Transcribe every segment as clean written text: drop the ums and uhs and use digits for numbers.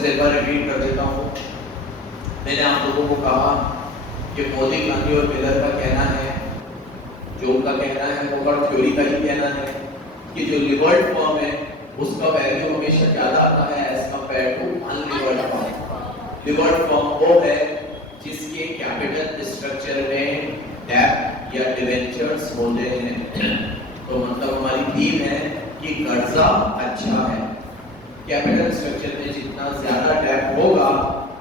Process एक बार repeat कर देता हूँ। मैंने आप लोगों को कहा कि मोदी, गांधी और मिलर का कहना है, जो उनका कहना है वो और थ्योरी का ही कहना है कि जो लिवर्ड फॉर्म है उसका वैल्यू हमेशा ज्यादा आता है as compare to unlevered form. Levered form वो है जिसके कैपिटल स्ट्रक्चर में डेब्ट या डिवेंचर्स होते हैं। तो मतलब हमारी थीम है कि कर्जा अच्छा है। कैपिटल स्ट्रक्चर में जितना ज्यादा डेब्ट होगा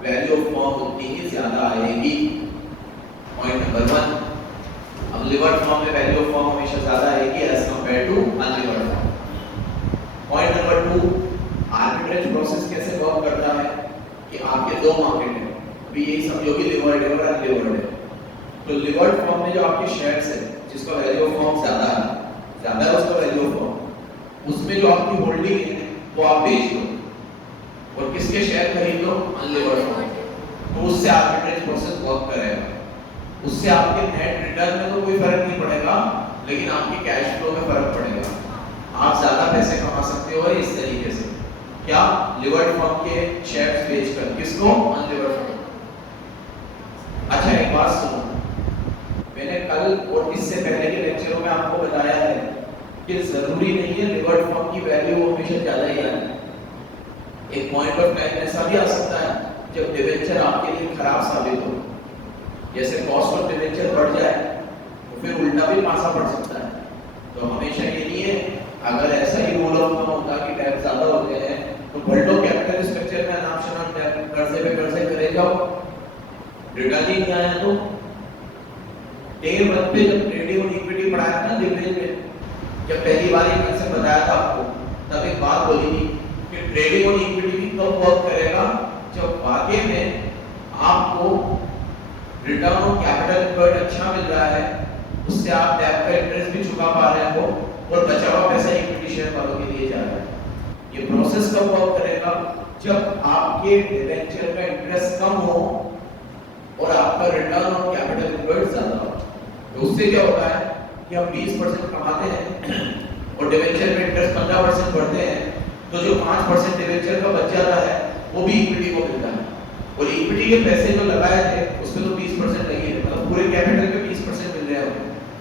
वैल्यू ऑफ फॉर्म उतनी ही ज्यादा आएगी। Point number 1। अब लिवर्ड फॉर्म में वैल्यू ऑफ फॉर्म हमेशा ज्यादा आएगी as compare to unlevered form. Point number 2, arbitrage process कैसे वर्क करता है कि आपके दो मार्केट हैं, अभी यही समझो कि लिवर्ड है और अनलिवर्ड है। तो लिवर्ड फॉर्म में जो आपके शेयर्स है जिसका वैल्यू ऑफ फॉर्म ज्यादा है उसका वैल्यू ऑफ फॉर्म, उसमें जो आपकी होल्डिंग है वो आप बेच दो और किसके शेयर खरीद लो, अनलिवर्ड फॉर्म। तो उससे आर्बिट्रेज प्रोसेस वर्क करेगा। उससे आपके नेट रिटर्न में तो कोई फर्क नहीं पड़ेगा, लेकिन आपके कैश फ्लो में फर्क पड़ेगा। आप ज्यादा पैसे कमा सकते हो इस तरीके से, क्या, लिवर्ड फॉर्म के शेयर्स बेचकर। किसको, अनलिवर्ड फॉर्म। अच्छा एक बात सुनो, मैंने कल और इससे पहले के लेक्चरों में आपको बताया है कि जरूरी नहीं है लिवर्ड फॉर्म की वैल्यू हमेशा ज्यादा ही आए। एक पॉइंट ऑफ टाइम ऐसा भी आ सकता है जब डिवेंचर आपके लिए खराब साबित हो, जैसे कॉस्ट ऑफ डिवेंचर बढ़ जाए तो फिर उल्टा भी पासा पड़ सकता है। तो हमेशा ये नहीं है, अगर ऐसा ही रूल ऑफ थंब होता कि डेब्ट ज्यादा होते हैं तो पलटो कैपिटल स्ट्रक्चर में नाम शनाम डेब्ट कर्जे पे कर्जे करे जाओ, रिटर्न ही नहीं आया। तो डेढ़ पे जब ट्रेडिंग और इक्विटी पढ़ाया था लिवरेज में, जब पहली बार ये कंसेप्ट बताया था आपको, तब एक बात बोली थी कि ट्रेडिंग और इक्विटी भी तब वर्क करेगा जब वाकई में आपको रिटर्न ऑन कैपिटल एम्प्लॉयड अच्छा मिल रहा है, उससे आप डेब्ट का इंटरेस्ट भी चुका पा रहे हो और बचा हुआ पैसा इक्विटी शेयर वालों के लिए जा रहा है। ये प्रोसेस कब वर्क करेगा, जब आपके डिवेंचर का इंटरेस्ट कम हो और आपका रिटर्न ऑन कैपिटल एम्प्लॉयड ज्यादा हो। तो उससे क्या होता है कि हम 20% कमाते हैं और डिवेंचर में इंटरेस्ट 15% बढ़ते हैं, तो जो 5% डिवेंचर का बच जाता है वो भी इक्विटी को मिलता है। और इक्विटी के पैसे जो लगाए थे उसमें तो 20% लगे, मतलब पूरे कैपिटल पे 20% मिल रहे हैं।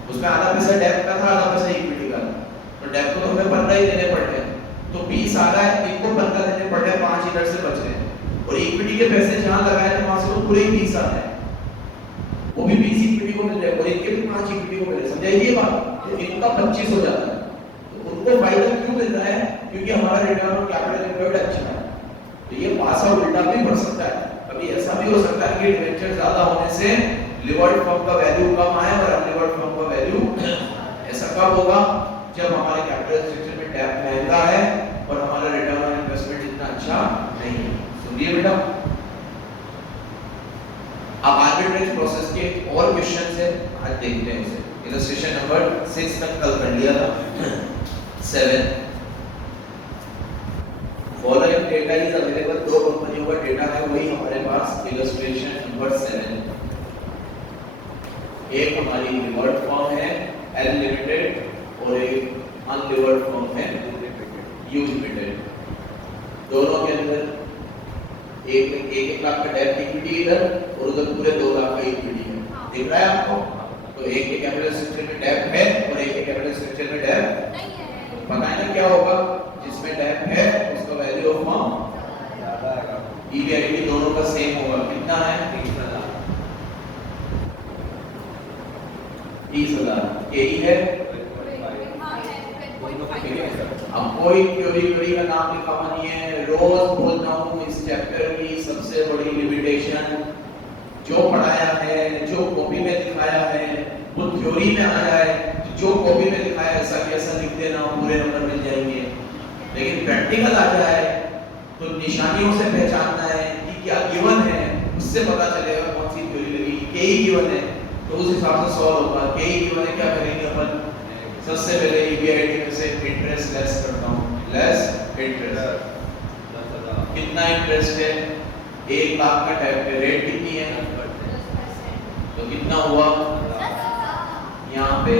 उसमें आधा पैसा डेब्ट का था, आधा पैसा इक्विटी का था। तो डेब्ट को तो हमें 15 ही देने पड़ते हैं, तो 20 आ रहा है, इनको 15 देने पड़ रहे हैं, 5 इधर से बच रहे हैं। और इक्विटी के पैसे जहां लगाए थे वहां से तो पूरे 20 आ रहे हैं, वो भी 20 इक्विटी को मिल रहे हैं और इनके भी 5 इक्विटी को मिल रहे हैं। समझाइए ये बात, तो इनका 25 हो जाता है। तो उनको फायदा क्यों मिल रहा है, क्योंकि हमारा रिटर्न ऑन कैपिटल एम्प्लॉयड अच्छा है। तो ये पासा उल्टा भी बढ़ सकता है, कभी ऐसा भी हो सकता है कि डिवेंचर ज्यादा होने से लिवर्ड फॉर्म का वैल्यू कम आए और अनलिवर्ड फॉर्म का वैल्यू। ऐसा कब होगा, जब हमारे कैपिटल स्ट्रक्चर में डेब्ट महंगा है और हमारा रिटर्न ऑन इन्वेस्टमेंट इतना अच्छा नहीं है। सुनिए बेटा, अब आर्बिट्रेज प्रोसेस के और क्वेश्चन है, आज देखते हैं उसे। इलस्ट्रेशन नंबर 6 तक कल कर लिया था। 7 फॉलोइंग डेटा इज अवेलेबल, दो कंपनियों का डेटा है वही हमारे पास। इलस्ट्रेशन नंबर 7, एक हमारी लिवर्ड फॉर्म है एल लिमिटेड और एक अनलिवर्ड फॉर्म है यू लिमिटेड। दोनों के अंदर एक लाख का डेब्ट इक्विटी इधर और उधर पूरे 2 लाख का इक्विटी है, दिख रहा है आपको। तो एक के कैपिटल स्ट्रक्चर में डेब्ट है और एक के कैपिटल स्ट्रक्चर में डेब्ट नहीं है। पता है ना क्या होगा, जिसमें डेब्ट है उसका वैल्यू ऑफ फॉर्म ज्यादा आएगा। ईबीआईटी दोनों का सेम होगा, कितना है, 30,000। केई है, अब कोई थ्योरी का नाम लिखा हुआ नहीं है। रोज बोलता हूँ इस चैप्टर की सबसे बड़ी लिमिटेशन, जो पढ़ाया है, जो कॉपी में दिखाया है वो थ्योरी में आ जाए, जो कॉपी में दिखाया है ऐसा कैसा लिख देना पूरे नंबर मिल जाएंगे। लेकिन प्रैक्टिकल आ जाए तो निशानियों से पहचानना है कि क्या गिवन है, उससे पता चलेगा कौन सी थ्योरी लगी। केई गिवन है तो उस हिसाब से सॉल्व होगा। केई गिवन है, क्या करेंगे अपन, सबसे पहले ईबीआईटी में से इंटरेस्ट लेस करता हूँ, लेस इंटरेस्ट। कितना इंटरेस्ट है, 1 लाख का डेब्ट पे रेट कितनी है, तो कितना हुआ यहाँ पे,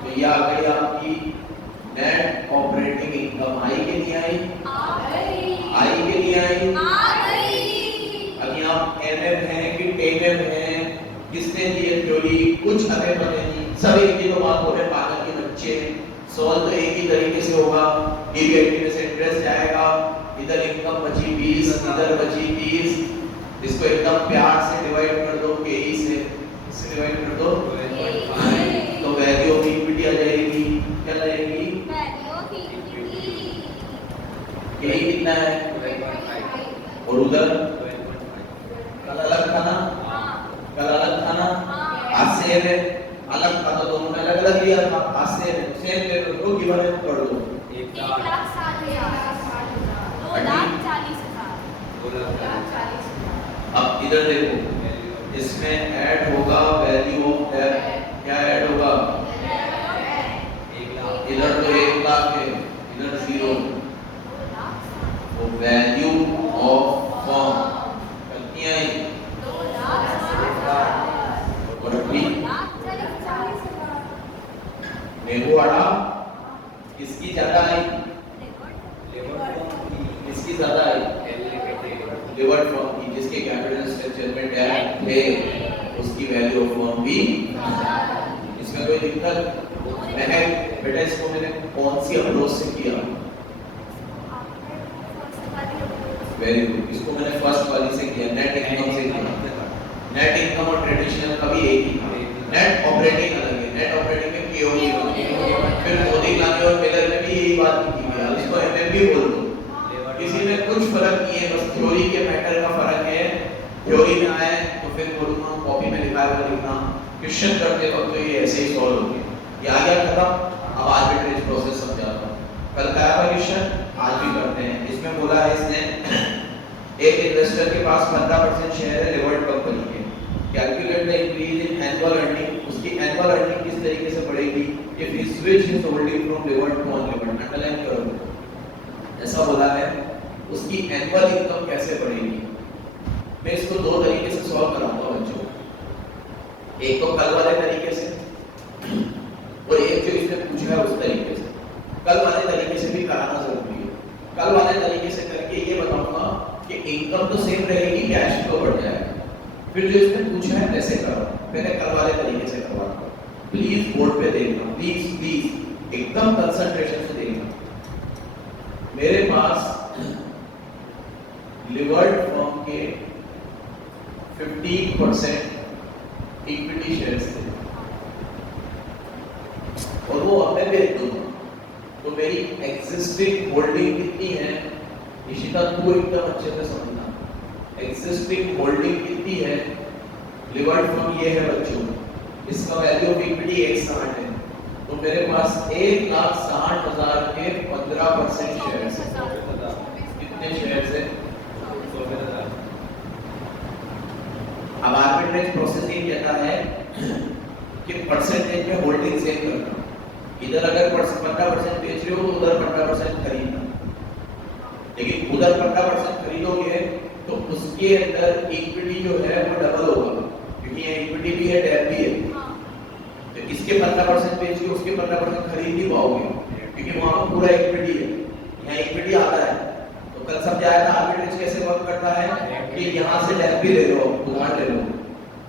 तो ये आ गई आपकी नेट ऑपरेटिंग इनकम अब आई के नहीं आई, आई के नहीं आई। अब यहाँ एमएम है कि टेमएम है, किसने दिए थ्योरी, कुछ हमें पता नहीं, सब एक ही तो बात हो रहे पागल के बच्चे। सॉल्व तो एक ही तरीके से होगा, डीवीएटी में से इंटरेस्ट जाएगा, इधर इनकम बची 20, इधर बची 30, इसको एकदम प्यार से डिवाइड कर दो केई से, इससे डिवाइड कर दो तो वैल्यू ऑफ इक्विटी आ जाएगी। क्या लाएगी? केई कितना है और उधर कल अलग था ना, कल अलग था ना, आज से है अलग था तो दोनों ने अलग अलग लिया था, आज से सेम ले लो, तो गिवन है पढ़ लो। 1,40,000। अब इधर देखो, इसमें ऐड होगा वैल्यू ऑफ डेट, क्या ऐड होगा? इधर तो 1 लाख है, इधर 0, वो वैल्यू ऑफ फर्म कितनी आई? 2,60,000। मेघवाड़ा किसकी ज्यादा आई? किसकी ज्यादा आई? लिवर्ड फर्म की, जिसके कैपिटल स्ट्रक्चर में डेट थे उसकी वैल्यू ऑफ फर्म भी। इसमें कोई दिक्कत? बेटा इसको मैंने कौन सी अप्रोच से किया? वेरी गुड, इसको मैंने फर्स्ट वाली से किया, नेट इनकम से किया। नेट इनकम और ट्रेडिशनल का भी एक ही था, नेट ऑपरेटिंग अलग है, नेट ऑपरेटिंग में केओई होती है। फिर मोदी लाने और मिलर में भी यही बात की गई, इसको एमएमबी बोल दो, किसी में कुछ फर्क नहीं है, बस थ्योरी के मैटर का फर्क है। थ्योरी में आए तो फिर बोलूंगा कॉपी में लिखा है वो लिखना, क्वेश्चन करते वक्त तो ये ऐसे ही सॉल्व होंगे। ये आ गया खत्म। अब आर्बिट्रेज प्रोसेस समझाता हूं, कल का आया क्वेश्चन, आज भी करते हैं। इसमें बोला है इसने एक इन्वेस्टर के पास 15% शेयर है लिवर्ड कंपनी के, calculate the increase in annual earning, उसकी एनुअल अर्निंग किस तरीके से बढ़ेगी? If he switch his holding from levered to unlevered, underline करो, ऐसा बोला है। उसकी एनुअल इनकम कैसे बढ़ेगी? मैं इसको दो तरीके से सॉल्व कराऊंगा बच्चों, एक तो कल वाले तरीके से और एक जो इसने पूछा है उस तरीके से। कल वाले तरीके से भी कराना जरूरी है। कल वाले तरीके से करके ये बताऊंगा कि इनकम तो सेम रहेगी, कैश फ्लो बढ़ जाएगा। फिर जो इसने पूछा है कैसे करो, पहले कल वाले तरीके से करवाता हूं, प्लीज बोर्ड पे देखना, प्लीज प्लीज एकदम कंसंट्रेशन से देखना। मेरे पास लिवर्ड फर्म के 15% इक्विटी शेयर्स थे और वो अब मैं बेच दूंगा, तो मेरी एग्जिस्टिंग होल्डिंग कितनी है? इशिता तू एकदम अच्छे से समझना, एग्जिस्टिंग होल्डिंग कितनी है? लिवर्ड फर्म ये है बच्चों, इसका वैल्यू ऑफ इक्विटी 160 है, तो मेरे पास 1,60,000 के 15% शेयर्स हैं। कितने शेयर्स हैं? अब आर्बिट्रेज प्रोसेसिंग कहता है कि परसेंटेज में होल्डिंग सेम करना, इधर अगर 15% बेच रहे हो तो उधर 15% खरीदना, लेकिन उधर 15% खरीदोगे तो उसके अंदर इक्विटी जो है वो डबल होगा, क्योंकि ये इक्विटी भी है डेट भी है। तो इसके 15% बेच के उसके 15% खरीद नहीं पाओगे, क्योंकि वहां पर पूरा इक्विटी है, यहाँ इक्विटी आता है। तो कल समझाया था आर्बिट्रेज कैसे वर्क करता है कि यहाँ से डेट भी ले लो, उधार ले लो,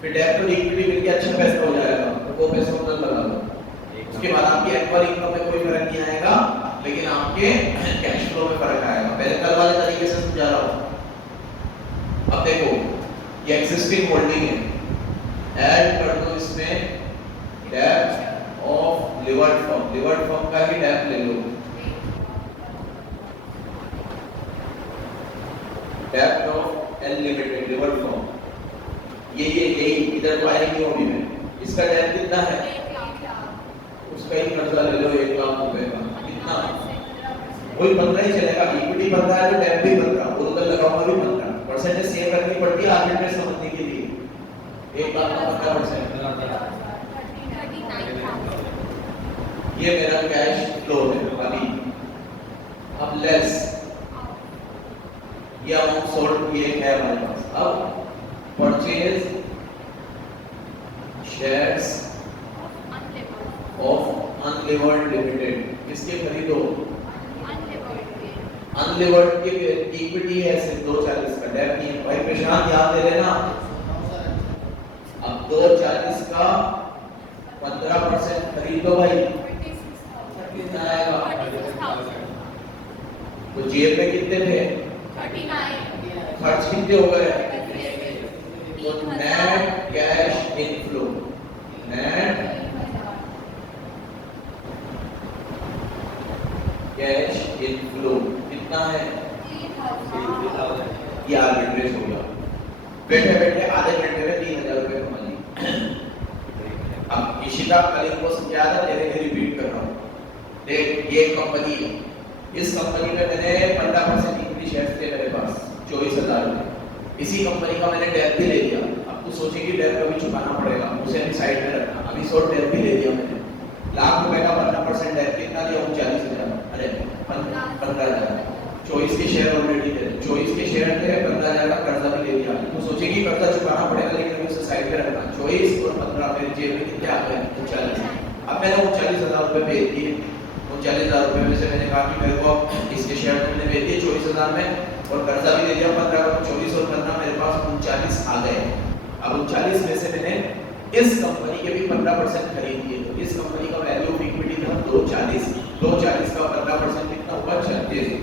फिर डेट और इक्विटी मिलके अच्छा पैसा हो जाएगा, तो वो पैसा उधर लगा लो। उसके बाद आपकी एक्वायर इनकम में कोई फर्क नहीं आएगा, लेकिन आपके कैश फ्लो में फर्क आएगा। पहले कल वाले तरीके से समझा रहा हूं। अब देखो ये एग्जिस्टिंग होल्डिंग है, ऐड कर दो इसमें debt of levered firm, levered firm का ही डेट ले लो, debt of L limited levered firm, ये इधर तो आएगी होगी में, इसका डेट कितना है? उसका ही कर्जा ले लो 1 लाख रुपए का, कितना? वही 15 ही चलेगा, इक्विटी 15 है तो डेट भी 15, वो उधर लगाऊंगा भी 15, परसेंटेज सेव रखनी पड़ती है आर्बिट्रेज समझने के लिए। 1 लाख का 15%, ये मेरा कैश फ्लो है अभी। अब लेस ये अमाउंट सोल्ड ये है हमारे पास। अब purchase shares of unlevered limited, किसके खरीदो? अनलिवर्ड की इक्विटी है सिर्फ 240 का, डेट नहीं है भाई। प्रशांत ध्यान दे लेना। अब 240 का 15% खरीद लो भाई, कितना आएगा? तो जेब में कितने थे? 39। खर्च कितने हो गए? तो net cash inflow, net cash inflow कितना है? ये आर्बिट्रेज हो गया। बैठे बैठे आधे घंटे में 3000 रुपए कमा लिए। अब इशिता कल को समझा था, तेरे लिए रिपीट कर रहा हूँ। देख ये कंपनी है, इस कंपनी में मैंने 15% इक्विटी शेयर्स थे मेरे पास 24,000 रुपए। इसी कंपनी का मैंने डेट भी ले लिया। अब तू सोचेगी डेट कभी चुकाना पड़ेगा, उसे भी साइड में रखना। अभी शॉर्ट डेट भी ले लिया मैंने, लाख रुपए का 15% डेट कितना दिया? 39,000। अरे 15,000। 24 के शेयर ऑलरेडी थे, 24 के शेयर थे, 15,000 का कर्जा भी ले लिया। तो सोचेगी कर्जा चुकाना पड़ेगा, लेकिन उसे साइड में रखना। 24 और 15 मेरे जेब में कितने आ गए? 39। अब मैंने 39,000 रुपए भेज दिए। 39,000 रुपए में से मैंने कहा कि मेरे को इसके शेयर मैंने भेज दिए 24,000 में, और कर्जा भी दे दिया 15 का। 24 और 15 मेरे पास 39 आ गए। अब 39 में से मैंने इस कंपनी के भी 15% खरीद लिए। तो इस कंपनी का वैल्यू ऑफ इक्विटी था 240। 240 का 15% कितना हुआ? 36।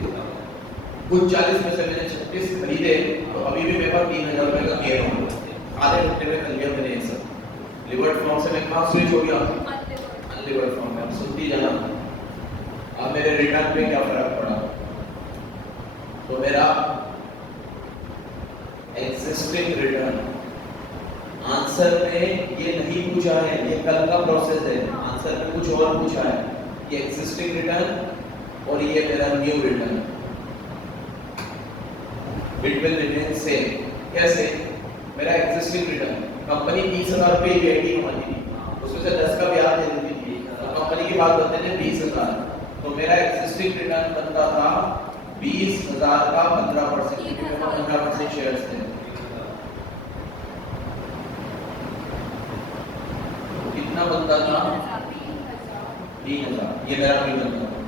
39 में से मैंने 36 खरीदे, तो अभी भी मेरे पास 3,000 रुपए का गेन हो गया। आधे घंटे में कर लिया मैंने ये सब। लिवर्ड फॉर्म से मैं कहां स्विच हो गया? अनलिवर्ड फॉर्म में। अब सुनती जाना, अब मेरे रिटर्न पे क्या फर्क पड़ा? तो मेरा एग्जिस्टिंग रिटर्न, आंसर में ये नहीं पूछा है, ये कल का प्रोसेस है। आंसर में कुछ और पूछा है, ये एग्जिस्टिंग रिटर्न और ये मेरा new return, it will remain same. कैसे? मेरा एग्जिस्टिंग रिटर्न, कंपनी 30,000 रुपए ईआईटी कमाती थी, उसमें से 10 का ब्याज दे देती थी, तो कंपनी की बात करते थे 20,000। तो मेरा एग्जिस्टिंग रिटर्न बनता था 20,000 का 15%, क्योंकि 15% शेयर्स थे। कितना बनता था? 3,000। ये मेरा न्यू बनता था।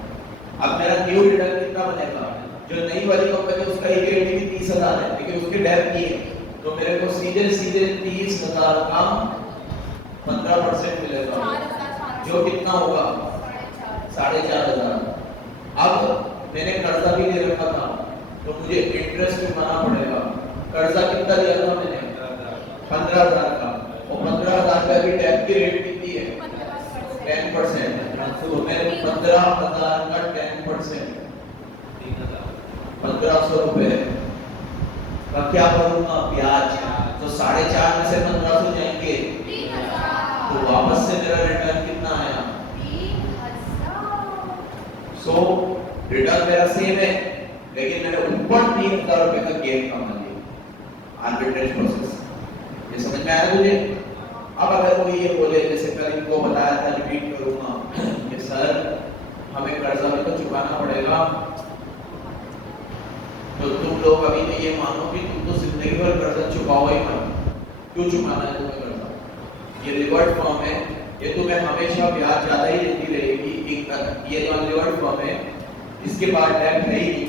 अब मेरा न्यू रिटर्न कितना बनेगा? जो नई वाली कंपनी उसका ईक्विटी भी 30,000 है, लेकिन उसके डेट नहीं है, तो मेरे को सीधे सीधे 30,000 का 15% मिलेगा, जो कितना होगा? 4,500। अब मैंने कर्जा भी ले रखा था, तो मुझे इंटरेस्ट चुकाना पड़ेगा। कर्जा कितना लिया था मैंने? 15,000 का, और 15,000 का भी टैक्स की रेट कितनी है? 10%। तो मैं 15,000 का 10% 1,500 रुपए का क्या करूंगा? ब्याज। तो 4.5 में से 1,500 जाएंगे, तो वापस से मेरा रिटर्न कितना आया? 3,000। सो रिटर्न मेरा सेम है, लेकिन मैंने ऊपर 3,000 रुपए का गेन कमा लिया। आर्बिट्रेज प्रोसेस, ये समझ में आया तुझे? अब अगर कोई ये बोले, जैसे कल इनको बताया था, रिपीट करूंगा कि सर हमें कर्जा भी तो चुकाना पड़ेगा, तो तुम लोग अभी तो ये मानो कि तुम तो जिंदगी भर कर्जा चुकाओ ही मत, क्यों चुकाना है तुम्हें कर्जा? ये रिवर्ट फॉर्म है, ये तुम्हें हमेशा ब्याज ज्यादा ही देती रहेगी। ये जो रिवर्ट फॉर्म है, इसके बाद डेट है ही नहीं,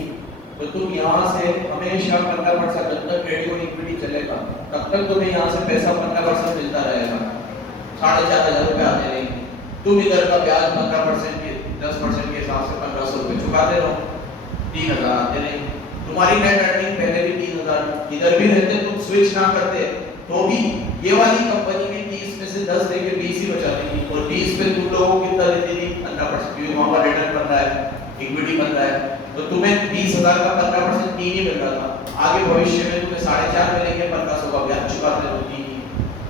तो तुम यहाँ से हमेशा 15%, जब तक क्रेडिट और इक्विटी चलेगा तब तक तुम्हें यहाँ से पैसा 15% मिलता रहेगा। 4,500 रुपए आते रहेंगे, तुम इधर का ब्याज 15% के 10% के हिसाब से 1,500 रुपए चुकाते रहो, 3,000 आते रहेंगे। तुम्हारी नेट अर्निंग पहले भी 3,000, इधर भी रहते, तुम स्विच ना करते तो भी ये वाली कंपनी भी 30 में से 10 देके 20 ही बचा देगी, और 20 पे तुम लोगों को कितना देती थी? 15%, क्योंकि वहां पर रिटर्न बन रहा है, इक्विटी बन रहा है। तो तुम्हें 20,000 का 15% 3 ही मिल रहा था, आगे भविष्य में तुम्हें 4.5 मिलेंगे, 1,500 का ब्याज चुकाते रहो 3 ही।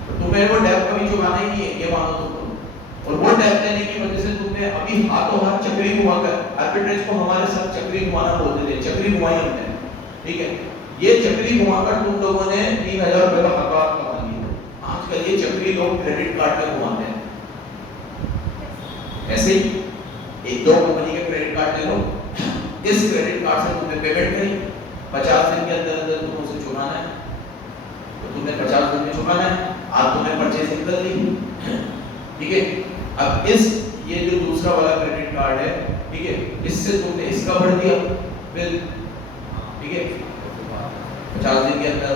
तो तुम्हें वो डेट कभी चुकाना ही नहीं है, ये मानो तुम। और वो डेट लेने की वजह से तुमने अभी हाथों हाथ चक्री घुमाकर, आर्बिट्रेज को हमारे साथ चक्री घुमाना बोलते थे, चक्री घुमाई हमने, ठीक है? ये चक्री घुमाकर तुम लोगों ने 3,000 रुपए का हक कमा लिया। आजकल ये चक्री लोग क्रेडिट कार्ड में घुमाते हैं। ऐसे ही एक दो कंपनी के क्रेडिट कार्ड ले लो, इस क्रेडिट कार्ड से तुमने पेमेंट करी, 50 दिन के अंदर अंदर तुमको उसे चुकाना है, तो तुमने 50 दिन में चुकाना है। आज तुमने परचेसिंग कर ली, ठीक है? अब ये जो दूसरा वाला क्रेडिट कार्ड है, ठीक है, इससे तुमने इसका भर दिया बिल, ठीक है, 50 दिन के अंदर,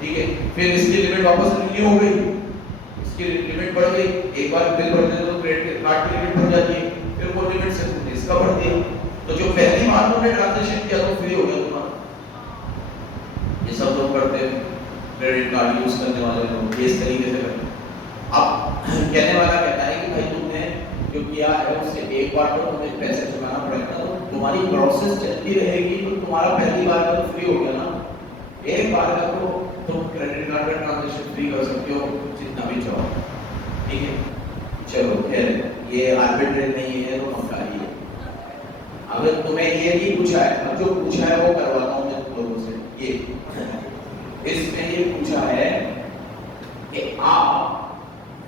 ठीक है। फिर इसकी लिमिट वापस रिन्यू हो गई, इसकी लिमिट बढ़ गई, एक बार बिल भर देते तो क्रेडिट कार्ड की लिमिट बढ़ जाती है, फिर वो लिमिट से इसका बढ़ दिया, तो जो पहली बार तुमने ट्रांजैक्शन किया तो फ्री हो गया तुम्हारा। ये सब लोग करते हैं, क्रेडिट कार्ड यूज करने वाले लोग इस तरीके से करते हैं। अब कहने वाला कहता है कि भाई तुमने जो किया है उससे एक बार तो तुम्हें पैसे चुकाना पड़ेगा, तो तुम्हारी प्रोसेस चलती रहेगी, तो तुम्हारा पहली बार का तो फ्री हो गया ना, एक बार का तो तुम क्रेडिट कार्ड का ट्रांजैक्शन फ्री कर सकते हो जितना भी चाहो, ठीक है। चलो खैर ये आर्बिट्रेज नहीं है तो हमकारी है। अगर तुम्हें ये नहीं पूछा है, अब जो पूछा है वो करवाता हूँ मैं तुम लोगों से। ये इसमें ये पूछा है कि आप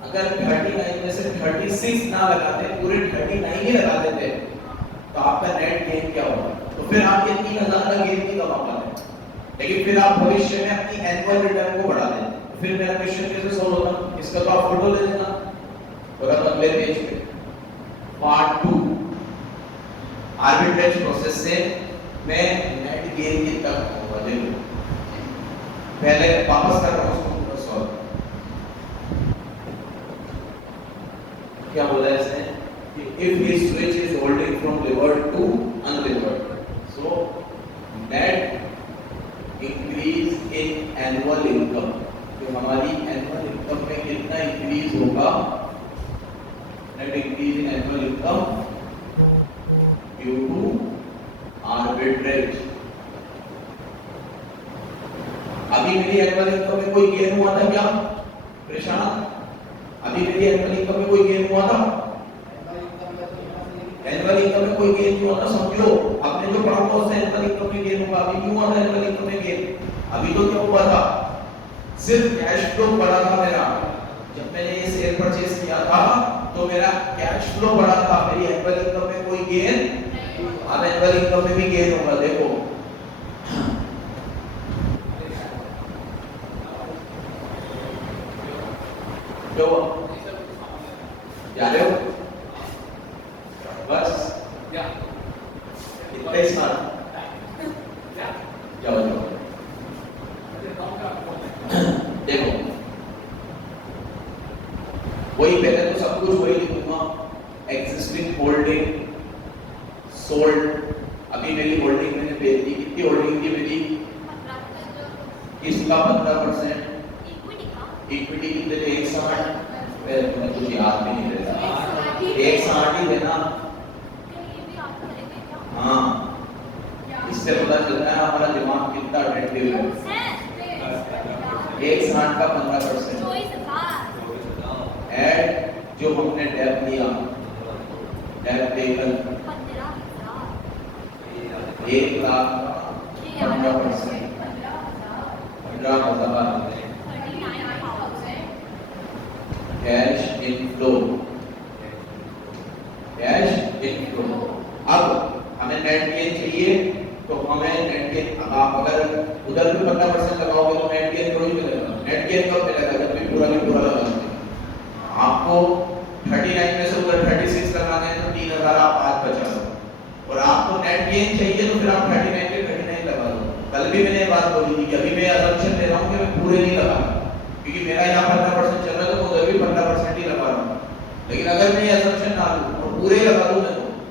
अगर 39 में से 36 ना लगाते, पूरे 39 ही लगा देते, तो आपका नेट गेन क्या होगा? तो फिर आप ये 3000 का गेन नहीं कमा पाते, लेकिन फिर आप भविष्य में अपनी एनुअल रिटर्न को बढ़ा दें। तो फिर मेरा क्वेश्चन कैसे सॉल्व होगा? इसका तो आप फोटो ले लेना और अगले पेज पे पार्ट 2 आर्बिट्रेज प्रोसेस से मैं नेट गेन की तक पहुंचा। देखो पहले वापस कर रहा हूं उसको पूरा सॉल्व। क्या बोला है इसने कि if his switch is holding from levered to unlevered, so net increase in annual income, तो हमारी एनुअल इनकम में कितना इंक्रीज होगा? Net increase in annual income due to arbitrage. अभी मेरी एनुअल इनकम में कोई गेन हुआ था क्या प्रशांत? अभी मेरी एनुअल इनकम में कोई गेन हुआ था? एनुअल इनकम में कोई गेन हुआ था, समझो आपने जो पढ़ा था उससे एनुअल इनकम में गेन हुआ। अभी क्यों हुआ था एनुअल इनकम में गेन? अभी तो क्या हुआ था, सिर्फ कैश फ्लो बढ़ा था मेरा। जब मैंने ये शेयर परचेज किया था तो मेरा कैश फ्लो बढ़ा था, मेरी एनुअल इनकम में कोई गेन। अब एनुअल इनकम में भी गेन होगा। देखो तो जा रहे हो बस इतना ही स्मार्ट जाओ जाओ। देखो वही पहले तो सब कुछ वही लिखूंगा, एग्जिस्टिंग होल्डिंग सोल्ड। अभी मेरी होल्डिंग मैंने बेच दी, कितनी होल्डिंग थी मेरी? इसका 15%। इक्विटी कितने थे? 160। मैं कुछ याद भी नहीं रहता, 160 ही देना। हाँ इससे पता चलता है हमारा दिमाग कितना अटेंटिव है। 160 का 15% ऐड जो हमने डेप लिया, डेप लेकर 1 lakh 15%, 15,000 cash inflow, cash inflow. अब हमें नेट गेन चाहिए, तो हमें नेट गेन, आप अगर उधर भी 15% लगाओगे तो नेट गेन थोड़ी मिलेगा। नेट गेन कब मिलेगा? जब भी पूरा नहीं पूरा लगाओगे। आपको 39 में से उधर 36 लगाने हैं तो 3000 आप आज बचा लो, और आपको नेट गेन चाहिए तो फिर आप 39 के 39 लगा दो। कल भी मैंने ये बात बोली थी कि अभी मैं असम्पशन ले रहा हूँ कि मैं पूरे नहीं लगा, क्योंकि मेरा यहाँ 15% चल रहा है तो उधर भी 15% ही लगा रहा हूँ। लेकिन अगर मैं ये असम्पशन ना लूँ और पूरे ही लगा दूँ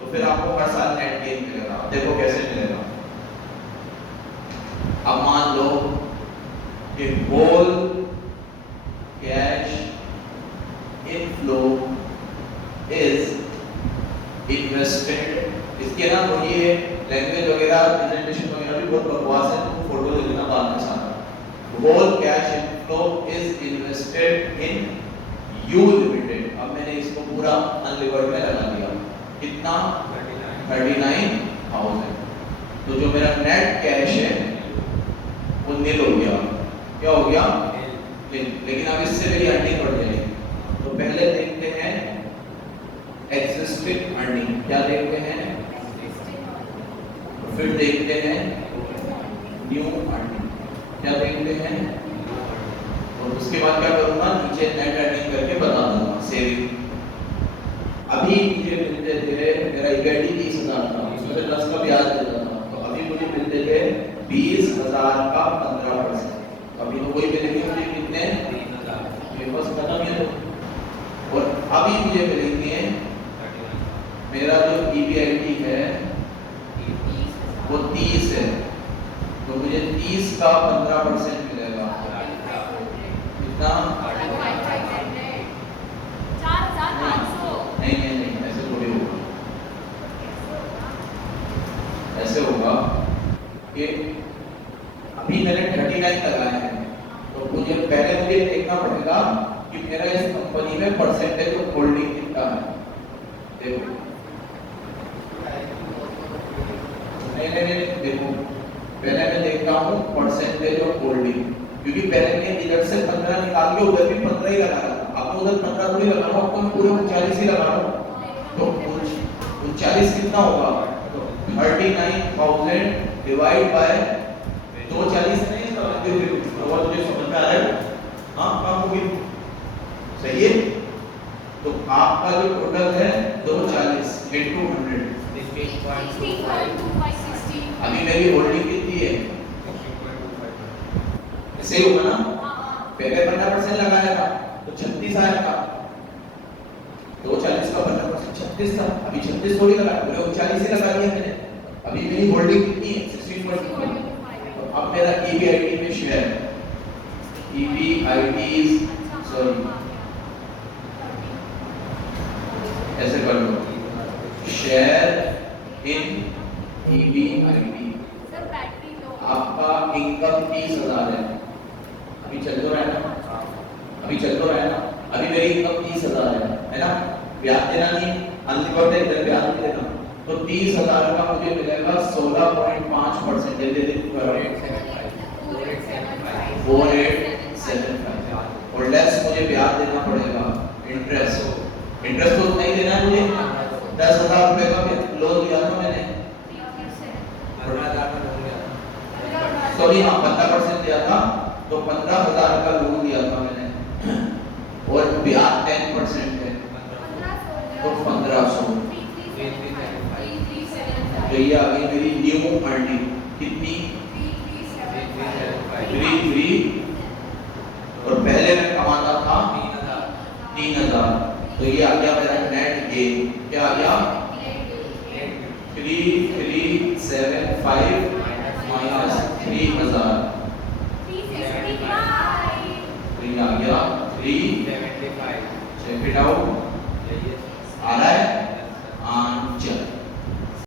तो फिर आपको हर साल नेट गेन मिलेगा। देखो कैसे मिलेगा। अब मान लो कि whole cash inflow is invested. इसके ना तो ये लैंग्वेज वगैरह प्रेजेंटेशन वगैरह भी बहुत बकवास है, तो फोटो ले लेना बाद में सारा। Whole cash inflow is invested in u limited. अब मैंने इसको पूरा अनलिवर्ड में लगा दिया, कितना? 39,000। तो जो मेरा नेट कैश है वो नील हो गया। क्या हो गया? लेकिन अब इससे मेरी अर्निंग बढ़ जाएगी। तो पहले देखते हैं एक्जिस्टिंग अर्निंग, क्या देखते हैं, फिर देखते हैं न्यू अर्निंग, क्या देखते हैं, और उसके बाद क्या करूंगा, नीचे नेट अर्निंग करके बता दूंगा सेविंग। अभी मुझे मिलते थे, मेरा इक्विटी 30,000 था, उसमें से 10 का ब्याज देता था, तो अभी मुझे मिलते थे 30 है, तो मुझे 30 का 15% मिलेगा कितना? नहीं नहीं नहीं, ऐसे थोड़ी होगा। ऐसे होगा कि अभी मैंने 39 लगाए हैं, तो मुझे देखना पड़ेगा कि मेरा इस कंपनी में परसेंटेज ऑफ होल्डिंग कितना है। देखो नहीं देखो, पहले मैं देखता हूँ परसेंटेज ऑफ होल्डिंग, क्योंकि पहले मैं इधर से 15 निकाल के उधर भी 15 ही लगा रहा था। आपको उधर 15 थोड़ी लगा रहा हूँ, आपको मैं पूरे 39 ही लगा रहा हूँ। तो 39 कितना होगा? तो 39,000 डिवाइड बाय 240 नहीं, तो मुझे समझ में आ रहा है? हाँ काम होगी, सही है। तो आपका जो टोटल है 240 into 100, अभी मेरी होल्डिंग कितनी है? ऐसे ही होगा ना, पहले 15% लगाया था तो 36 आएगा, 240 का 15% 36 था, अभी 36 थोड़ी लगाया, पूरे 39 ही लगा दिया मैंने। अभी मेरी होल्डिंग कितनी है? 16.5। तो अब मेरा EBIT में शेयर, EBIT सॉरी ऐसे कर लो, शेयर इन EBIT। आपका इनकम 30,000 है, अभी चल तो रहा है ना, अभी मेरी इनकम 30,000 है ना। ब्याज देना नहीं, अनलिमिटेड इधर ब्याज नहीं देना, तो 30,000 का मुझे मिलेगा 16.5%। दे दे 4875, और लेस मुझे ब्याज देना पड़ेगा, इंटरेस्ट तो उतना ही देना है मुझे। 10,000 रुपए का लोन लिया था मैंने, सॉरी हाँ 15% दिया था, तो 15,000 का लोन लिया था मैंने, और ब्याज 10% है, तो 1500। तो ये आ गई मेरी न्यू अर्निंग कितनी? 33, और पहले मैं कमाता था 3,000, तो ये आ गया मेरा नेट गेन। क्या आ गया? 3375 माइनस 3,000, तो ये आ गया 375। चेक इट आउट, आ रहा है?